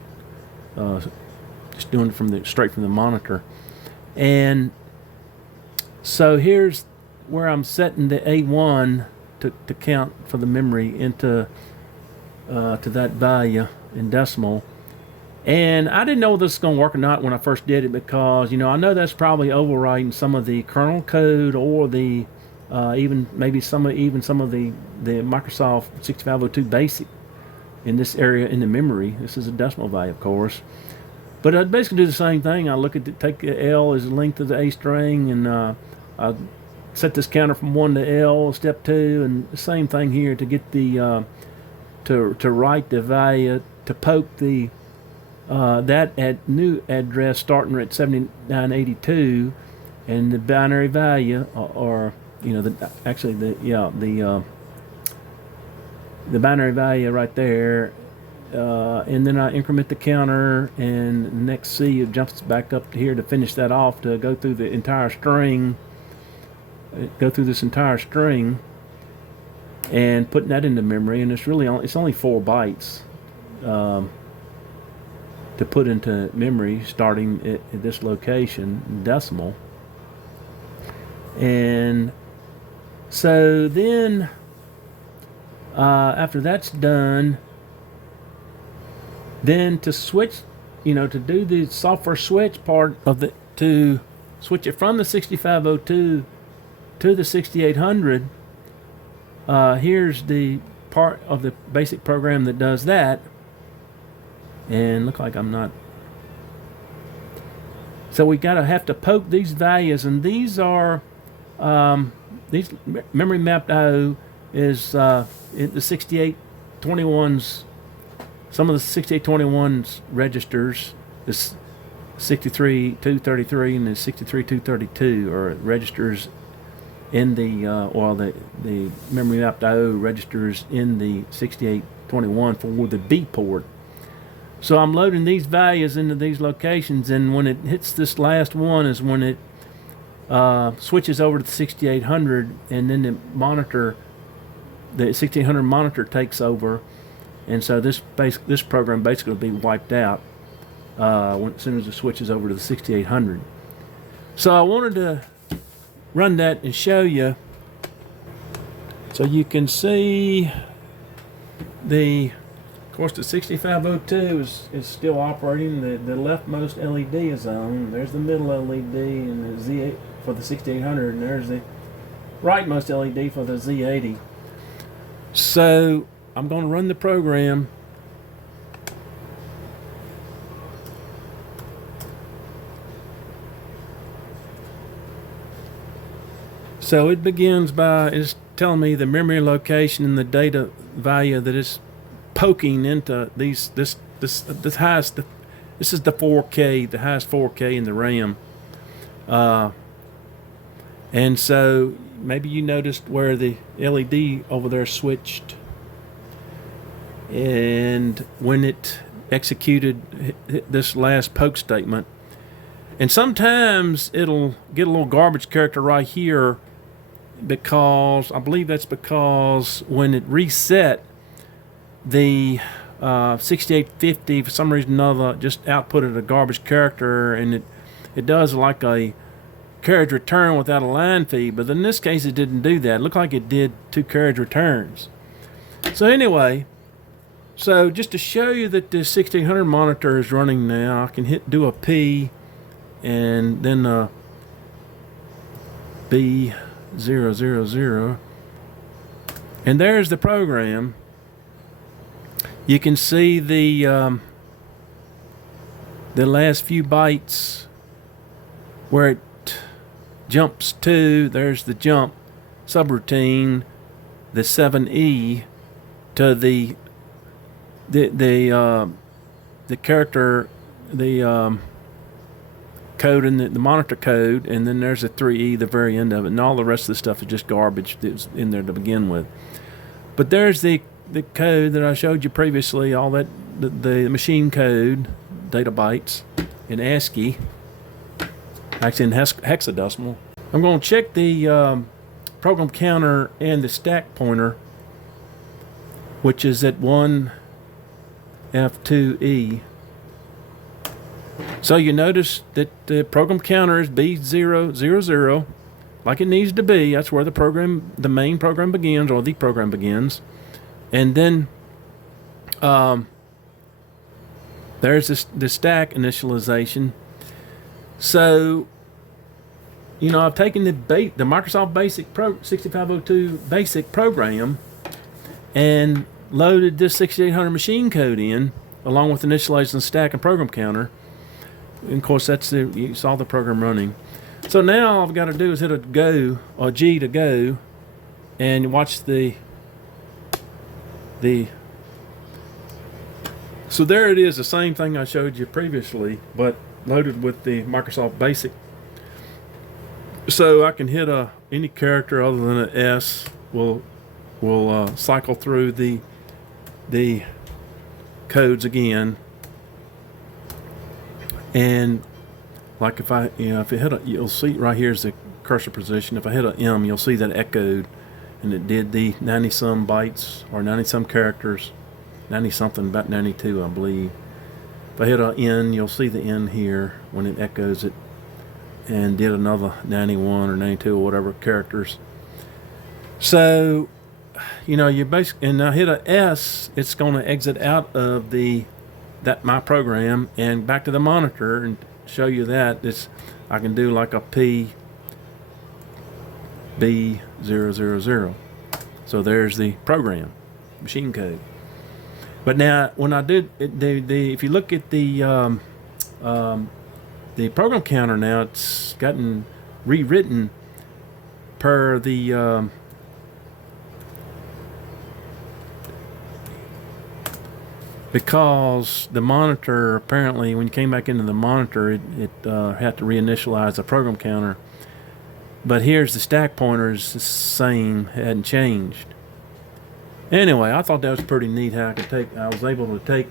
just doing it straight from the monitor. And so here's where I'm setting the A1 to count for the memory into to that value in decimal. And I didn't know whether this was going to work or not when I first did it, because I know that's probably overwriting some of the kernel code, or the even some of the Microsoft 6502 BASIC in this area in the memory. This is a decimal value, of course, but I basically do the same thing. I take the L as the length of the A string, and I set this counter from 1 to L, step 2, and the same thing here to get the to write the value, to poke the that new address starting at 7982, and the binary value, or the binary value right there, and then I increment the counter, and next C it jumps back up to here to finish that off, to go through the entire string, this entire string, and putting that into memory. And it's only 4 bytes to put into memory, starting at this location, decimal. And so then after that's done, then to switch, to do the software switch part of the, to switch it from the 6502 to the 6800, here's the part of the basic program that does that. And look like I'm not. So we have to poke these values, and these are these memory mapped IO is the 6821s. Some of the 6821s registers, this 63233 and the 63232 are registers in the the memory mapped IO registers in the 6821 for the B port. So I'm loading these values into these locations, and when it hits this last one is when it switches over to the 6800, and then the 6800 monitor takes over, and so this program basically will be wiped out as soon as it switches over to the 6800. So I wanted to run that and show you, so you can see of course the 6502 is still operating. The leftmost LED is on. There's the middle LED and the Z8 for the 6800, and there's the rightmost LED for the Z80. So I'm going to run the program. So it begins by it's telling me the memory location and the data value that it's poking into these. This highest. This is the 4K, the highest 4K in the RAM. And so maybe you noticed where the LED over there switched, and when it executed this last poke statement. And sometimes it'll get a little garbage character right here, because I believe that's because when it reset, the 6850 for some reason or another just outputted a garbage character, and it does like a carriage return without a line feed, but in this case it didn't do that. It looked like it did 2 carriage returns. So anyway, so just to show you that the 1600 monitor is running now, I can do a P and then a B000, and there's the program. You can see the last few bytes where it jumps to. There's the jump subroutine, the 7E to the character, the code and the monitor code, and then there's a 3E, the very end of it, and all the rest of the stuff is just garbage that's in there to begin with. But there's the code that I showed you previously, all that, the machine code, data bytes in ASCII, actually in hexadecimal. I'm going to check the program counter and the stack pointer, which is at 1F2E. So you notice that the program counter is B000, like it needs to be. That's where the main program begins, or the program begins. And then there's the stack initialization. So, I've taken the Microsoft Basic 6502 basic program and loaded this 6800 machine code in, along with initializing the stack and program counter. And of course, you saw the program running. So now all I've got to do is hit a go, or G to go, and watch so there it is, the same thing I showed you previously, but loaded with the Microsoft Basic. So I can hit any character other than an S will cycle through the codes again. And like if you hit you'll see right here is the cursor position. If I hit a M, you'll see that echoed, and it did the 90 some bytes or 90 some characters, 90 something, about 92 I believe. If I hit a N, you'll see the N here when it echoes it, and did another 91 or 92 or whatever characters. So you basically, and I hit a S, it's going to exit out of my program and back to the monitor, and show you that. I can do like a PB000. So there's the program, machine code. But now when I did if you look at the program counter now, it's gotten rewritten per the because the monitor, apparently when you came back into the monitor, it had to reinitialize the program counter. But here's the stack pointers, the same, it hadn't changed. Anyway, I thought that was pretty neat how I was able to take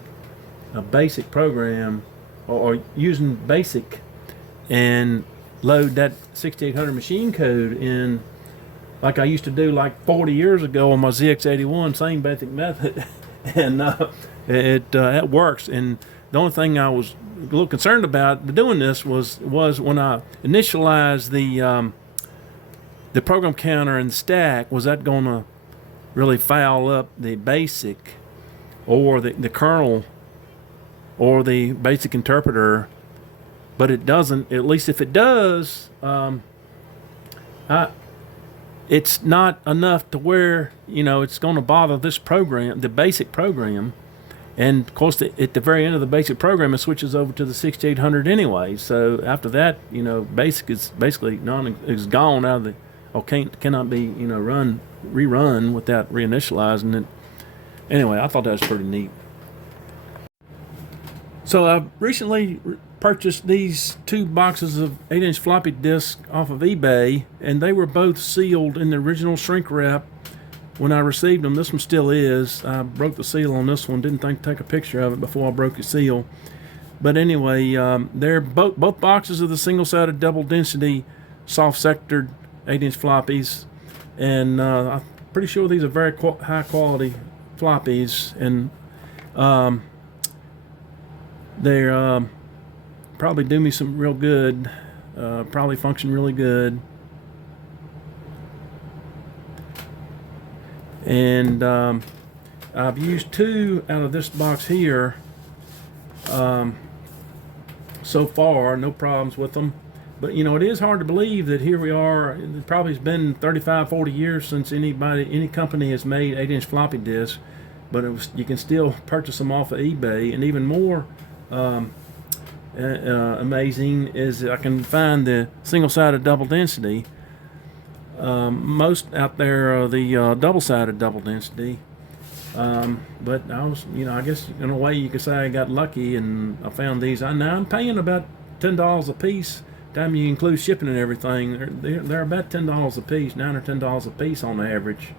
a basic program or using BASIC and load that 6800 machine code in like I used to do like 40 years ago on my ZX81, same basic method. And it works. And the only thing I was a little concerned about doing this was when I initialized the program counter and the stack, was that going to really foul up the BASIC or the kernel or the BASIC interpreter? But it doesn't. At least if it does, it's not enough to where it's going to bother this program, the basic program. And of course, at the very end of the basic program, it switches over to the 6800 anyway. So after that, BASIC is basically is gone out of the, or cannot be rerun without reinitializing it. Anyway, I thought that was pretty neat. So I've recently purchased these 2 boxes of 8-inch floppy disks off of eBay, and they were both sealed in the original shrink wrap when I received them. This one still is. I broke the seal on this one. Didn't think to take a picture of it before I broke the seal. But anyway, they're both boxes of the single-sided double density soft sectored 8-inch floppies, and I'm pretty sure these are very high quality floppies, and they're probably do me some real good, probably function really good. And I've used 2 out of this box here so far, no problems with them. But it is hard to believe that here we are. It probably has been 35-40 years since any company has made 8-inch floppy disks, but you can still purchase them off of eBay. And even more amazing is that I can find the single-sided double density. Most out there are the double-sided double density, but I was, I guess in a way you could say I got lucky and I found these. Now I'm paying about $10 a piece. Time you include shipping and everything, they're about $10 a piece, $9 or $10 a piece on average,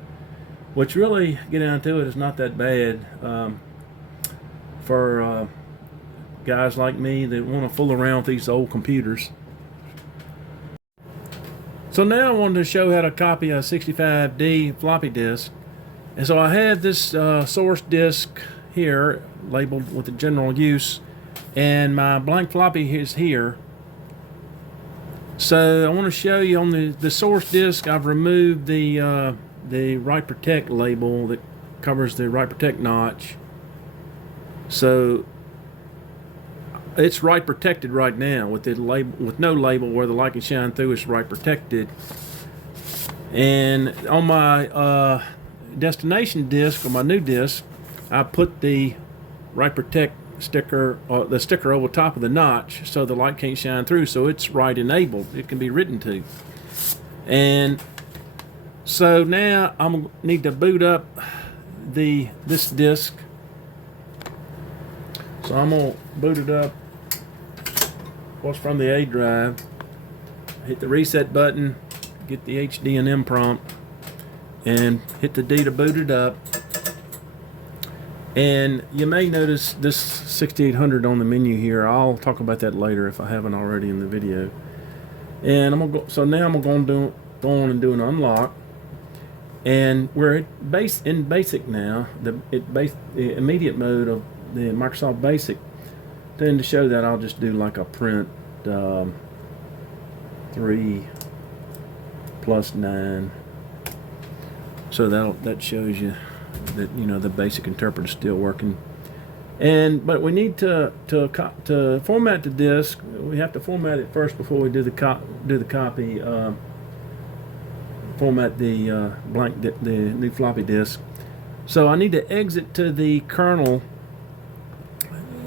which really, get down to it, is not that bad for guys like me that want to fool around with these old computers. So now I wanted to show how to copy a 65D floppy disk. And so I have this source disk here labeled with the general use, and my blank floppy is here. So I want to show you on the source disk, I've removed the Write Protect label that covers the Write Protect notch. So it's write protected right now with the label, with no label where the light can shine through. It's write protected. And on my destination disk, or my new disk, I put the Write Protect sticker, the sticker over top of the notch, so the light can't shine through. So it's write enabled. It can be written to. And so now I'm gonna need to boot up this disk. So I'm gonna boot it up. What's from the A drive? Hit the reset button, get the HD and EPROM, and hit the D to boot it up. And you may notice this 6800 on the menu here. I'll talk about that later if I haven't already in the video. And I'm gonna go. So now I'm going to go on and do an unlock. And we're in basic now. The immediate mode of the Microsoft Basic. Then to show that, I'll just do like a print 3 plus 9. So that shows you that the basic interpreter is still working. But we need to format the disk. We have to format it first before we do the copy. Format the the new floppy disk. So I need to exit to the kernel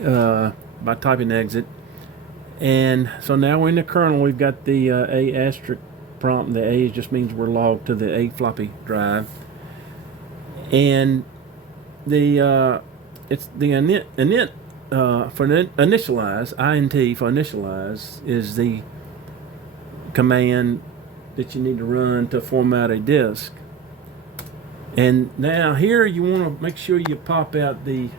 by typing exit. And so now we're in the kernel. We've got the A asterisk prompt. The A just means we're logged to the A floppy drive. And the it's the init for initialize, int for initialize is the command that you need to run to format a disk. And now here you want to make sure you pop out the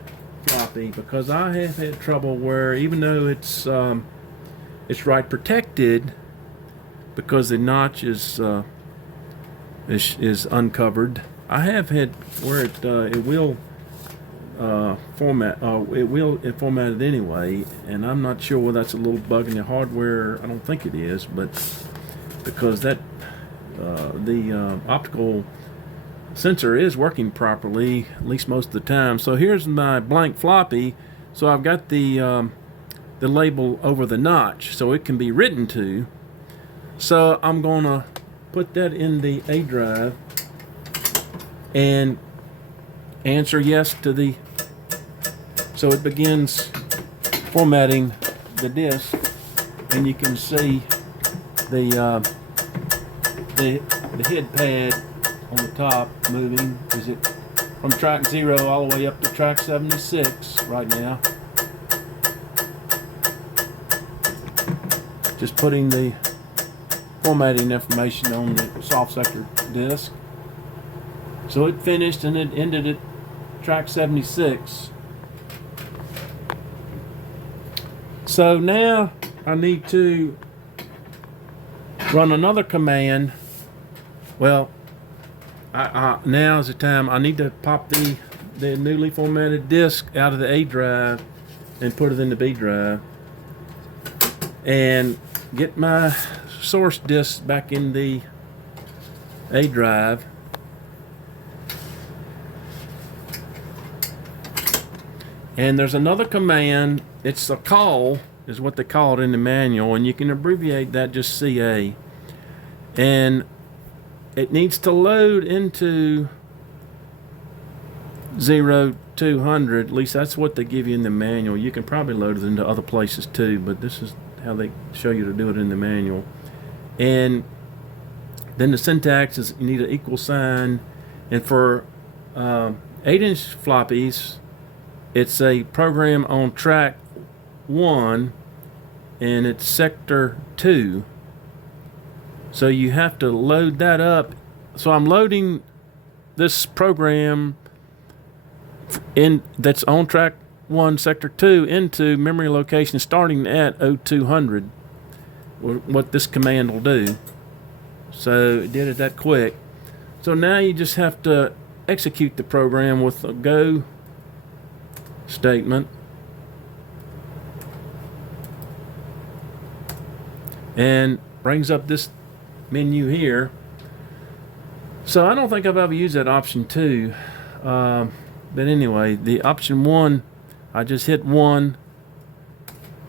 floppy, because I have had trouble where even though it's write protected because the notch is uncovered, I have had where it will format. It formatted anyway, and I'm not sure whether that's a little bug in the hardware. I don't think it is, but because that the optical sensor is working properly, at least most of the time. So here's my blank floppy. So I've got the label over the notch, so it can be written to. So I'm gonna put that in the A drive and answer yes to the. So it begins formatting the disk, and you can see the head pad on the top moving. Is it from track 0 all the way up to track 76 right now? Just putting the formatting information on the soft sector disk. So it finished and it ended at track 76. So now I need to run another command. Well, now is the time. I need to pop the newly formatted disk out of the A drive and put it in the B drive, and get my source disk back in the A drive. And there's another command. It's a call, is what they call it in the manual, and you can abbreviate that just CA. And it needs to load into 0200. At least that's what they give you in the manual. You can probably load it into other places too, but this is how they show you to do it in the manual. And then the syntax is you need an equal sign. And for 8-inch floppies, it's a program on track 1 and it's sector 2. So you have to load that up. So I'm loading this program in that's on track 1 sector 2 into memory location starting at 0200. What this command will do. So it did it that quick. So now you just have to execute the program with a go statement, and brings up this menu here. So I don't think I've ever used that option 2, but anyway, the option 1, I just hit 1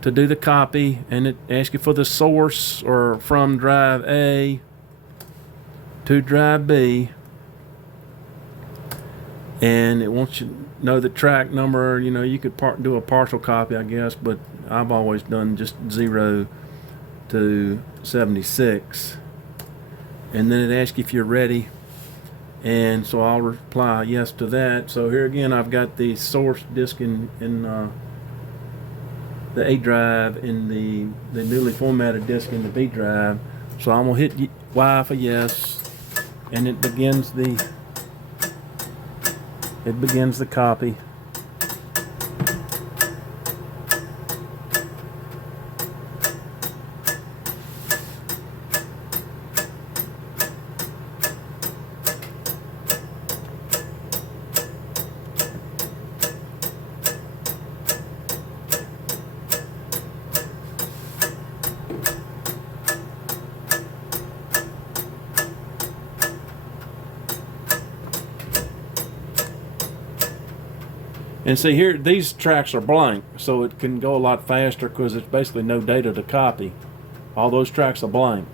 to do the copy, and it asks you for the source or from drive A to drive B, and it wants you to know the track number. You know, you could do a partial copy, I guess, but I've always done just 0 to 76. And then it asks you if you're ready, and so I'll reply yes to that. So here again, I've got the source disk in the A drive, in the newly formatted disk in the B drive. So I'm gonna hit Y for yes, and it begins the copy. And see here, these tracks are blank, so it can go a lot faster because it's basically no data to copy. All those tracks are blank.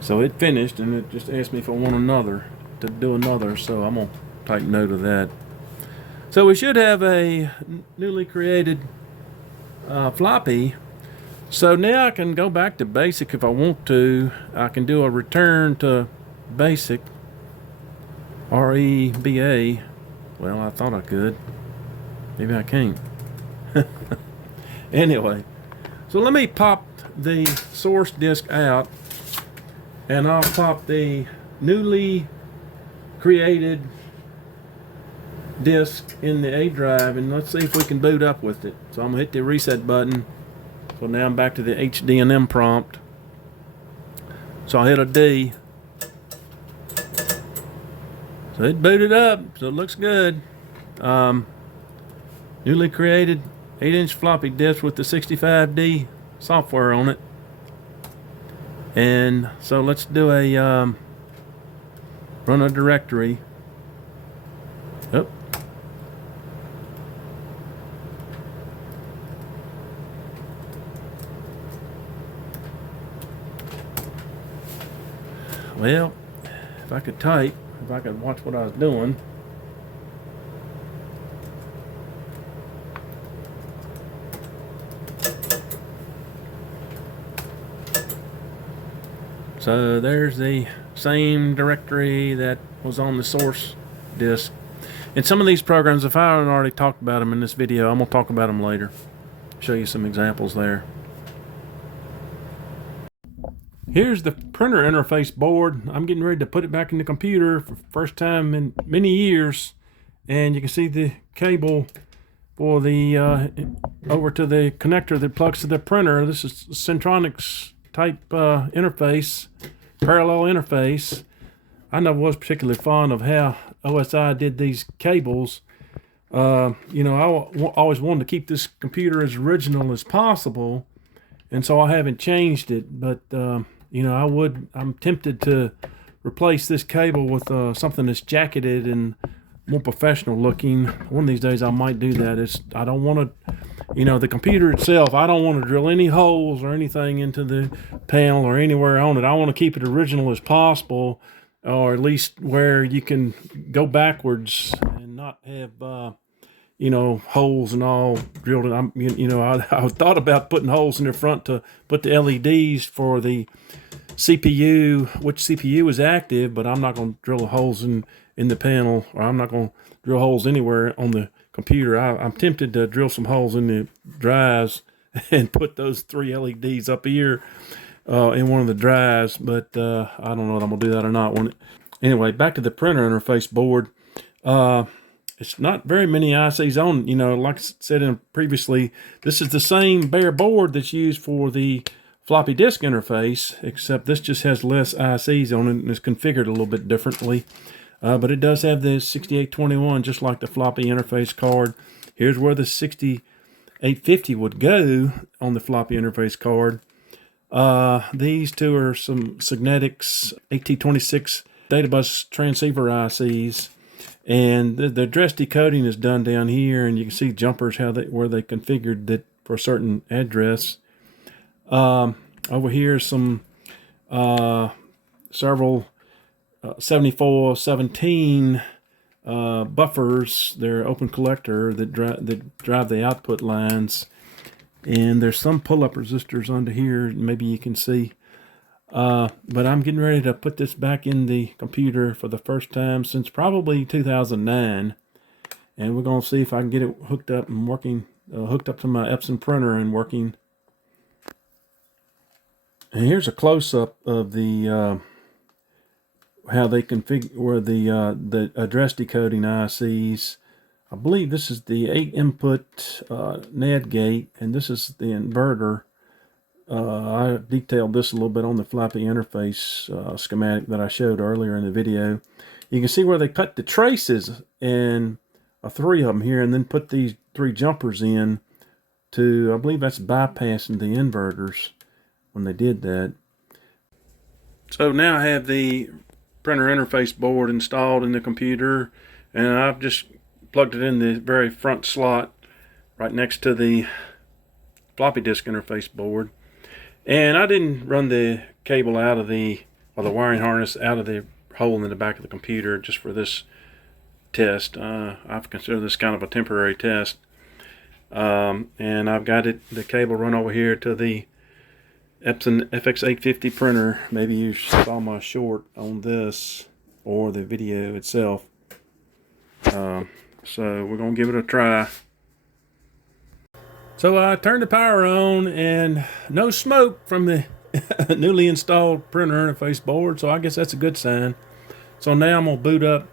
So it finished, and it just asked me if I want another, to do another, so I'm going to take note of that. So we should have a newly created floppy. So now I can go back to basic if I want to. I can do a return to basic. REBA. Well, I thought I could. Maybe I can't. Anyway, so let me pop the source disk out, and I'll pop the newly created disk in the A drive, and let's see if we can boot up with it. So I'm gonna hit the reset button. So now I'm back to the HDNM prompt. So I'll hit a D. So it booted up, so it looks good. Newly created 8-inch floppy disk with the 65D software on it. And so let's do a run a directory. Oh. Well, if I could type, if I could watch what I was doing. So there's the same directory that was on the source disk. And some of these programs, if I haven't already talked about them in this video, I'm going to talk about them later. Show you some examples there. Here's the printer interface board. I'm getting ready to put it back in the computer for the first time in many years. And you can see the cable for the over to the connector that plugs to the printer. This is Centronics type interface, parallel interface. I never was particularly fond of how OSI did these cables. You know, I always wanted to keep this computer as original as possible, and so I haven't changed it. But you know, I'm tempted to replace this cable with something that's jacketed and more professional looking. One of these days I might do that. I don't want to, you know, the computer itself, I don't want to drill any holes or anything into the panel or anywhere on it. I want to keep it original as possible, or at least where you can go backwards and not have, you know, holes and all drilled in. You know, I thought about putting holes in the front to put the LEDs for the CPU, which CPU is active, but I'm not going to drill holes in the panel, or I'm not going to drill holes anywhere on the computer. I'm tempted to drill some holes in the drives and put those 3 LEDs up here in one of the drives, but I don't know if I'm going to do that or not. Anyway, back to the printer interface board. It's not very many ICs on, you know, like I said previously, this is the same bare board that's used for the floppy disk interface, except this just has less ICs on it and is configured a little bit differently. But it does have the 6821, just like the floppy interface card. Here's where the 6850 would go on the floppy interface card. These two are some Signetics AT26 data bus transceiver ICs. And the address decoding is done down here, and you can see jumpers where they configured it for a certain address. Over here, some several 7417 buffers. They're open collector that drive the output lines, and there's some pull-up resistors under here. Maybe you can see. But I'm getting ready to put this back in the computer for the first time since probably 2009, and we're going to see if I can get it hooked up and working, hooked up to my Epson printer and working. And here's a close-up of the how they configure the address decoding ICs. I believe this is the 8-input NAND gate, and this is the inverter. I detailed this a little bit on the floppy interface schematic that I showed earlier in the video. You can see where they cut the traces, and 3 of them here, and then put these 3 jumpers in to, I believe that's bypassing the inverters when they did that. So now I have the printer interface board installed in the computer, and I've just plugged it in the very front slot right next to the floppy disk interface board. And I didn't run the cable out of the wiring harness out of the hole in the back of the computer just for this test. I've considered this kind of a temporary test. And I've got the cable run over here to the Epson FX-850 printer. Maybe you saw my short on this or the video itself. So we're going to give it a try. So I turned the power on and no smoke from the newly installed printer interface board, so I guess that's a good sign. So now I'm going to boot up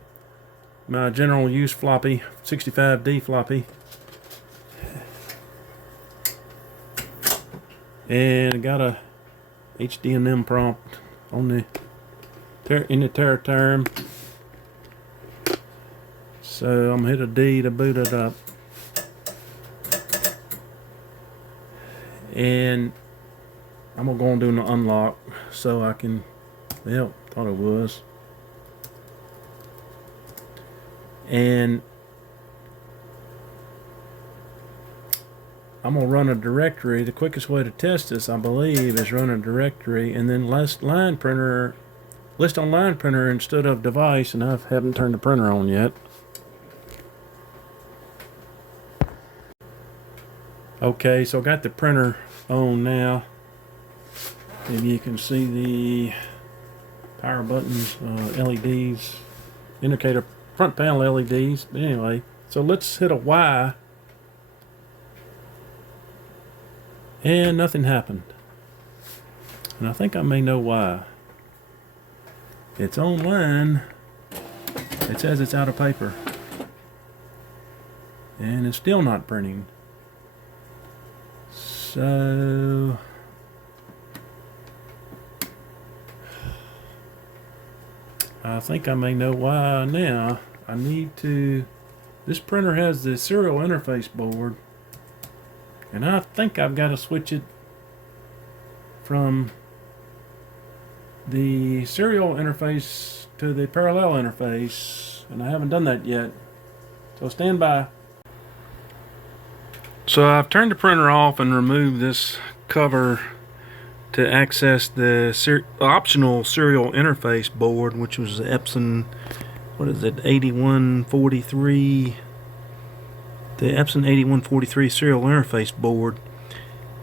my general use floppy, 65D floppy. And I got a HDMI prompt on in the tare term. So I'm going to hit a D to boot it up. And I'm going to go and do an unlock so I can, well, thought it was. And I'm going to run a directory. The quickest way to test this, I believe, is run a directory and then list on line printer instead of device, and I haven't turned the printer on yet. Okay, so I got the printer on now. Maybe you can see the power buttons, LEDs, indicator front panel LEDs. But anyway, so let's hit a Y. And nothing happened. And I think I may know why. It's online. It says it's out of paper. And it's still not printing. So I think I may know why now. I need to, this printer has the serial interface board, and I think I've got to switch it from the serial interface to the parallel interface, and I haven't done that yet. So stand by. So I've turned the printer off and removed this cover to access the optional serial interface board, which was the Epson, what is it, 8143, the Epson 8143 serial interface board.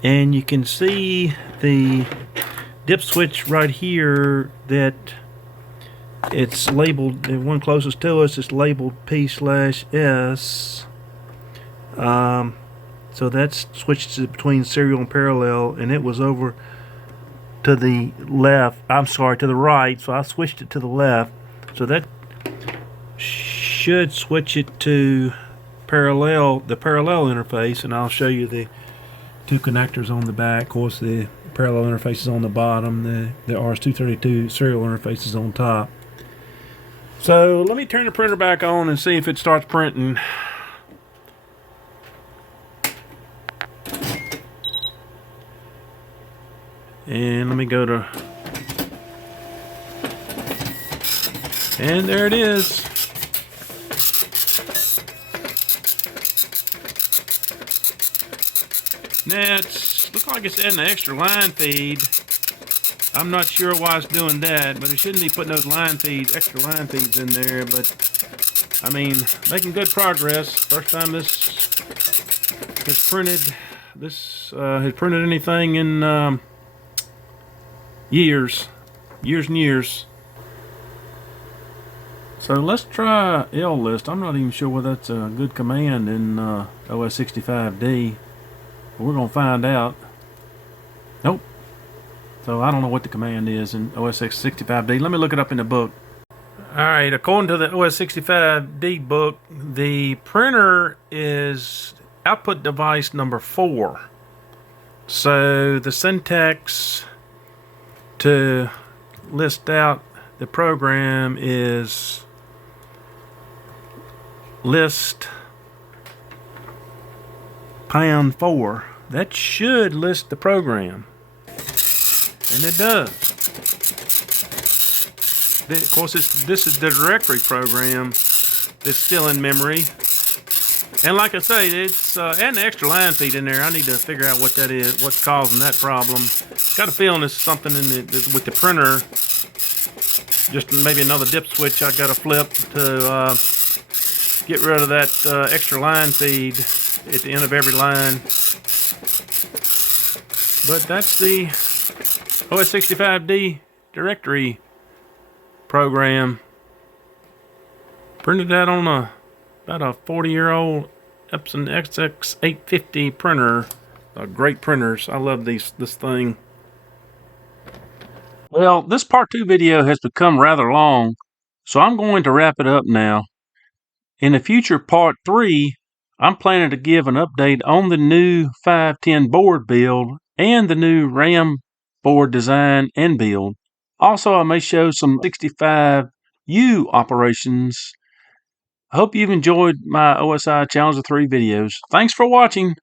And you can see the dip switch right here that it's labeled, the one closest to us is labeled P/S. So that's switched between serial and parallel, and it was over to the left, I'm sorry, to the right, so I switched it to the left. So that should switch it to parallel, the parallel interface, and I'll show you the two connectors on the back. Of course, the parallel interface is on the bottom, the RS-232 serial interface is on top. So let me turn the printer back on and see if it starts printing. And let me go to, and there it is. Now it's looks like it's adding an extra line feed. I'm not sure why it's doing that, but it shouldn't be putting those extra line feeds in there. But I mean, making good progress. First time this has printed anything in years and years. So let's try list. I'm not even sure whether that's a good command in OS65D. But we're going to find out. Nope. So I don't know what the command is in OS65D. Let me look it up in the book. Alright, according to the OS65D book, the printer is output device number 4. So the syntax to list out the program is list #4. That should list the program, and it does. Of course, this is the directory program that's still in memory. And like I say, it's adding an extra line feed in there. I need to figure out what that is, what's causing that problem. Got a feeling it's something with the printer. Just maybe another dip switch I got to flip to get rid of that extra line feed at the end of every line. But that's the OS65D directory program. Printed that on about a 40-year-old Epson FX-850 printer. Great printers. I love this thing. Well, this part 2 video has become rather long, so I'm going to wrap it up now. In the future part 3, I'm planning to give an update on the new 510 board build and the new RAM board design and build. Also, I may show some 65U operations. I hope you've enjoyed my OSI Challenge of 3 videos. Thanks for watching.